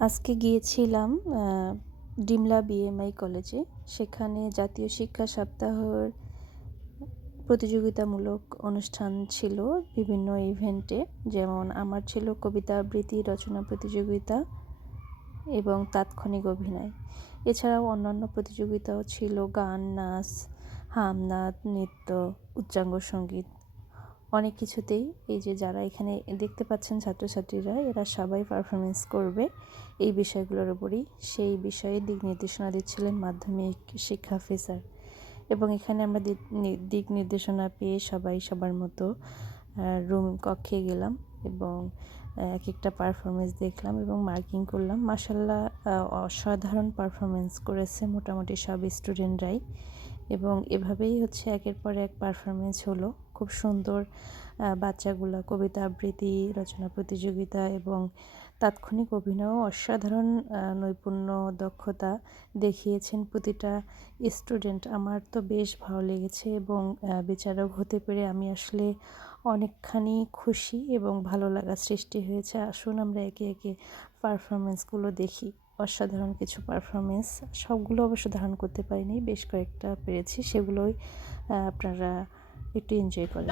আজকে গিয়েছিলাম ডিমলা বিএমআই কলেজে। সেখানে জাতীয় শিক্ষা সপ্তাহের প্রতিযোগিতামূলক অনুষ্ঠান ছিল বিভিন্ন ইভেন্টে। যেমন আমার ছিল কবিতা আবৃত্তি, রচনা প্রতিযোগিতা এবং তাৎক্ষণিক অভিনয়। এছাড়াও অন্যান্য প্রতিযোগিতাও ছিল গান, নাচ হামনাদ নৃত্য, উচ্চাঙ্গ সংগীত অনেক কিছুতেই এই যে যারা এখানে দেখতে পাচ্ছেন ছাত্রছাত্রীরা, এরা সবাই পারফরমেন্স করবে। এই বিষয়গুলোর উপরই সেই বিষয়ে দিক নির্দেশনা দিচ্ছিলেন মাধ্যমিক শিক্ষা অফিসার এবং এখানে আমরা দিক নির্দেশনা পেয়ে সবাই সবার মতো রুম কক্ষে গেলাম এবং এক একটা পারফরমেন্স দেখলাম এবং মার্কিং করলাম। মাসাল্লাহ অসাধারণ পারফরমেন্স করেছে মোটামুটি সব স্টুডেন্টরাই এবং এভাবেই হচ্ছে একের পর এক পারফরমেন্স হলো। খুব সুন্দর বাচ্চাগুলা কবিতা আবৃত্তি, রচনা প্রতিযোগিতা এবং তাৎক্ষণিক অভিনয় অসাধারণ নৈপুণ্য, দক্ষতা দেখিয়েছেন প্রতিটা স্টুডেন্ট। আমার তো বেশ ভালো লেগেছে এবং বিচারক হতে পেরে আমি আসলে অনেকখানি খুশি এবং ভালো লাগা সৃষ্টি হয়েছে। আসুন আমরা একে একে পারফরমেন্সগুলো দেখি। অসাধারণ কিছু পারফরমেন্স সবগুলো অবশ্য ধারণ করতে পারিনি, বেশ কয়েকটা পেরেছি। সেগুলোই আপনারা একটু এনজয় করেন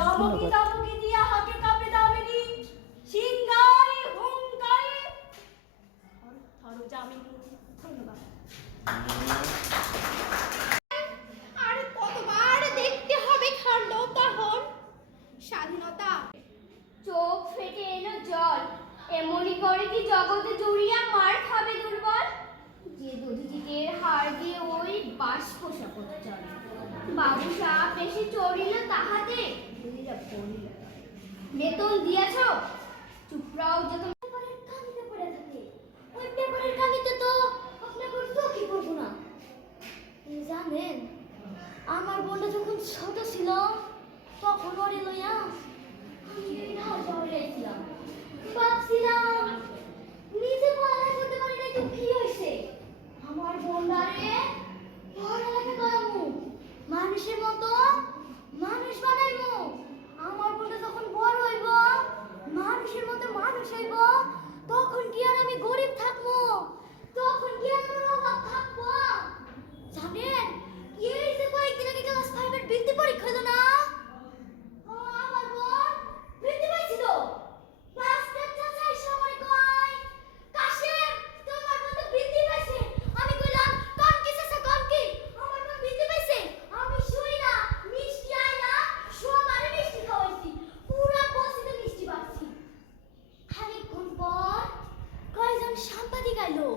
ধন্যবাদ। আর কতবার দেখতে হবে তখন। স্বাধীনতা। চোখ ফেটে এলো জল। এমনি করে কি জগতে জুড়িয়া মার খাবে দুর্বল? যে হাড় দিয়ে ওই বাষ্প শপথ চলে। বাবু সাপ এসে চড়িল তাহাতে বেতন দিয়াছ? চুপড়াও যত জানেন, আমার বোনটা যখন ছোট ছিল, তখন ওরে লইয়া আমি শহরে ছিলাম ভাবছিলাম, নিজে পড়ালেখা করতে পারি নাই তো কি হয়েছে আমার বোনটারে পড়ালেখা করামু মানুষের মতো মানুষ বানাইমু আমার বোনটা যখন বড় হইব মানুষের মতো মানুষ হইব তখন কি আর আমি গরিব থাকব তখন কি আর আমার অভাব থাকব জানেন কি এই যে কয়েকদিন আগে ক্লাস ফাইভের বৃত্তি পরীক্ষা হলো না ও, আমার বোন বৃত্তি পাইছিল ক্লাস টেস্টটা চাই সময় কয় কাশেম তোমার বোন তো বৃত্তি পাইছে আমি কইলাম কম কি চাচা কম কি আমার বোন বৃত্তি পাইছে আমি শুই না মিষ্টি আই না সবারে মিষ্টি খাওয়াইছি পুরা বসিতে মিষ্টি পাচ্ছি খানিকক্ষণ পর কয়জন সাংবাদিক আইলো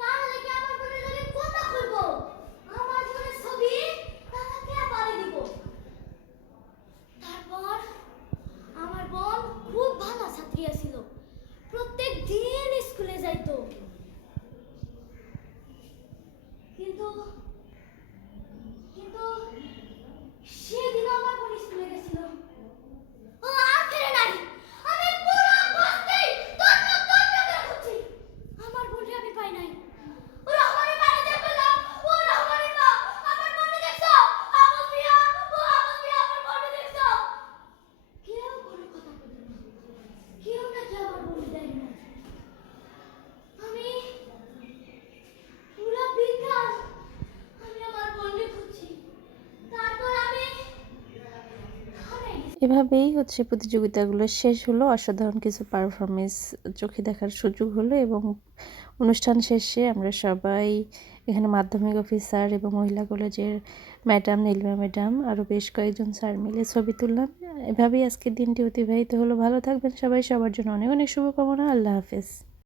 তারা লাগে আমার বোনের লগে কথা কইব আমার বোনের ছবি তারাকে পারে দিব তারপর আমার বোন খুব ছাত্রী প্রত্যেক দিন স্কুলে যাইতো। এভাবেই হচ্ছে প্রতিযোগিতাগুলো শেষ হলো। অসাধারণ কিছু পারফরমেন্স চোখে দেখার সুযোগ হলো এবং অনুষ্ঠান শেষে আমরা সবাই এখানে মাধ্যমিক অফিসার এবং মহিলা কলেজের ম্যাডাম নীলিমা ম্যাডাম আরও বেশ কয়েকজন স্যার মিলে ছবি তুললাম। এভাবেই আজকের দিনটি অতিবাহিত হলো। ভালো থাকবেন সবাই। সবার জন্য অনেক অনেক শুভকামনা। আল্লাহ হাফেজ।